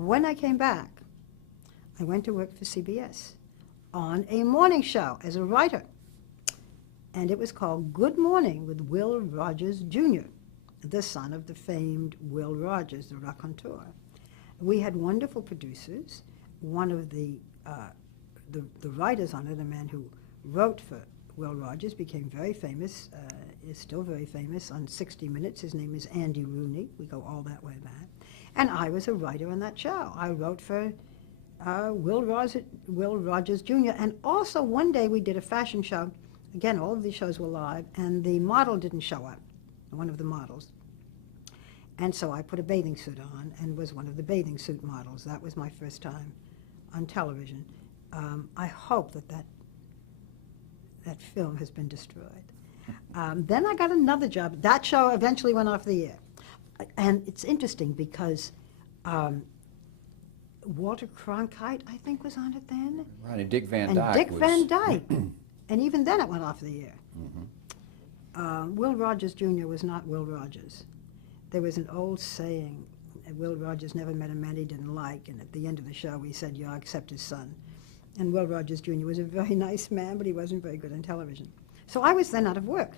When I came back, I went to work for CBS on a morning show as a writer. And it was called Good Morning with Will Rogers, Jr., the son of the famed Will Rogers, the raconteur. We had wonderful producers. One of the writers on it, a man who wrote for Will Rogers, became very famous, is still very famous on 60 Minutes. His name is Andy Rooney. We go all that way back. And I was a writer on that show. I wrote for Will Rogers Jr. And also one day we did a fashion show. Again, all of these shows were live, and the model didn't show up, one of the models. And so I put a bathing suit on and was one of the bathing suit models. That was my first time on television. I hope that film has been destroyed. Then I got another job. That show eventually went off the air. And it's interesting because Walter Cronkite, I think, was on it then. Right, and Dick Van Dyke. And Dick Van Dyke. And even then it went off the air. Will Rogers Jr. was not Will Rogers. There was an old saying, Will Rogers never met a man he didn't like, and at the end of the show he said, "Yeah, accept his son." And Will Rogers Jr. was a very nice man, but he wasn't very good on television. So I was then out of work.